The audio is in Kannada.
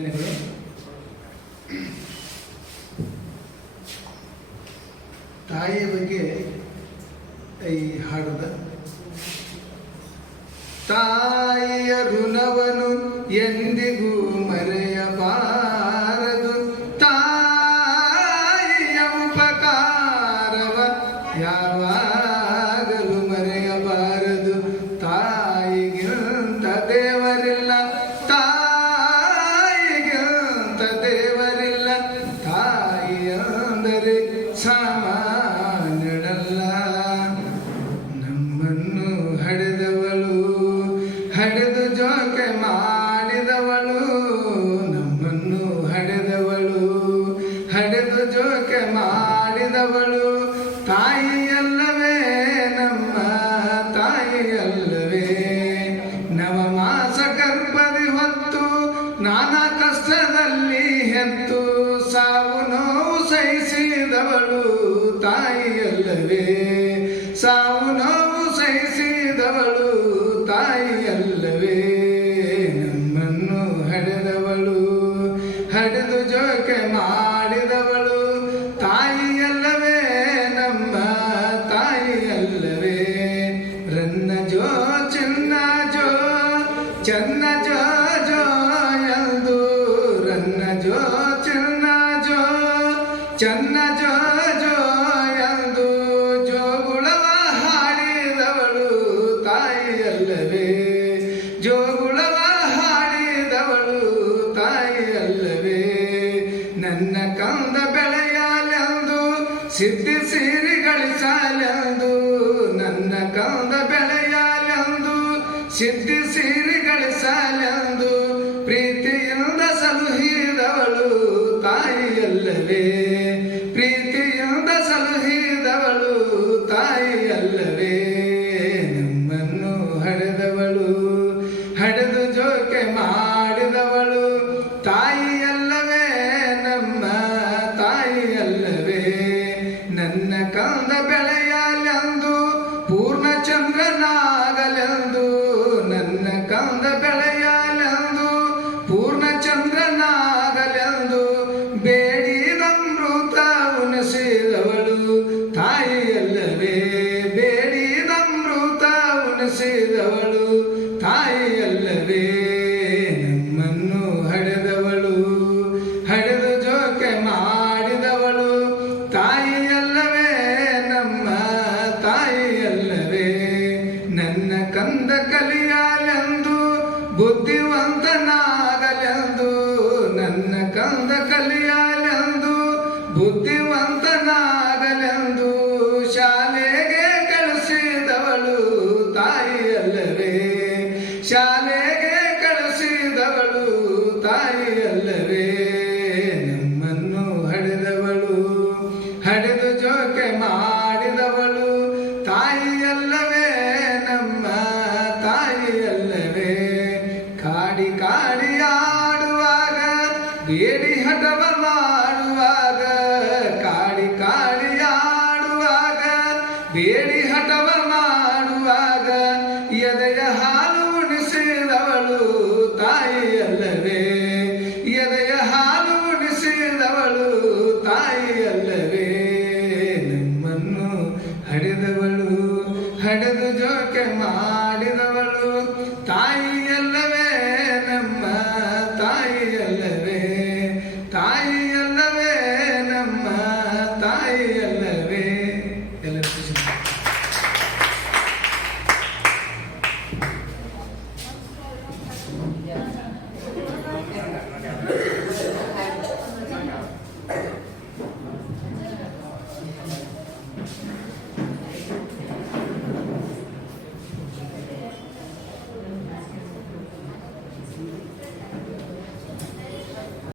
ವಂದನೆಗಳು ತಾಯಿಯ ಬಗ್ಗೆ ಈ ಹಾಡದ ತಾಯಿಯ ಋಣವನು ಎಂದಿಗೂ ತಾಯಿಯಂದರೆ ಸಾಮಾನ್ಯಳಲ್ಲ ನಮ್ಮನ್ನು ಹಡೆದವಳು, ಹಡೆದು ಜೋಕೆ ಮಾಡಿದವಳು. ನಮ್ಮನ್ನು ಹಡೆದವಳು, ಹಡೆದು ಜೋಕೆ ಮಾಡಿದವಳು. ತಾಯಿಯಲ್ಲವೇ, ನಮ್ಮ ತಾಯಿಯಲ್ಲವೇ. ನವಮಾಸ ಗರ್ಭದಿ ಹೊತ್ತು, ನಾನಾ ಕಷ್ಟದಲ್ಲಿ ಹೆತ್ತು. ಸಾವು ನೋವು ಸಹಿಸಿದವಳು ತಾಯಿಯಲ್ಲವೇ? ಸಾವು ನೋವು ಸಹಿಸಿದವಳು ತಾಯಿಯಲ್ಲವೇ? ನಮ್ಮನ್ನು ಹಡೆದವಳು, ಹಡೆದು ಜೋಕೆ ಮಾಡಿದವಳು ತಾಯಿಯಲ್ಲವೇ? ನಮ್ಮ ತಾಯಿಯಲ್ಲವೇ? ರನ್ನ ಜೋ, ಚೆನ್ನ ಜೋ ಚೆನ್ನ ಜೋ ಜೋ. ಚನ್ನ ಜೋ ಜೋ ಎಂದು ಜೋಗುಳವ ಹಾಡಿದವಳು ತಾಯಿಯಲ್ಲವೇ. ಜೋಗುಳವ ಹಾಡಿದವಳು ತಾಯಿಯಲ್ಲವೇ. ನನ್ನ ಕಂದ ಬೆಳೆಯಲೆಂದು, ಸಿದ್ಧಿ ಸಿರಿ ಗಳಿಸಲೆಂದು, ನನ್ನ ಕಂದ ಬೆಳೆಯಲೆಂದು, ಸಿದ್ಧಿ ಸಿರಿ ಗಳಿಸಲೆಂದು, ಪ್ರೀತಿಯಿಂದ ಸಲುಹಿದವಳು ತಾಯಿಯಲ್ಲವೇ. ಸಲುಹಿದವಳು ತಾಯಿಯಲ್ಲವೇ ನಮ್ಮನ್ನು ಹಡೆದವಳು ಹಡೆದು ಜೋಕೆ ಮಾಡಿದವಳು. ತಾಯಿಯಲ್ಲವೇ ನಮ್ಮ ತಾಯಿಯಲ್ಲವೇ ನನ್ನ ಕಂದ ಬೆಳೆಯಲೆಂದು ಎದೆಯ ಹಾಲು ಉಣಿಸಿದವಳು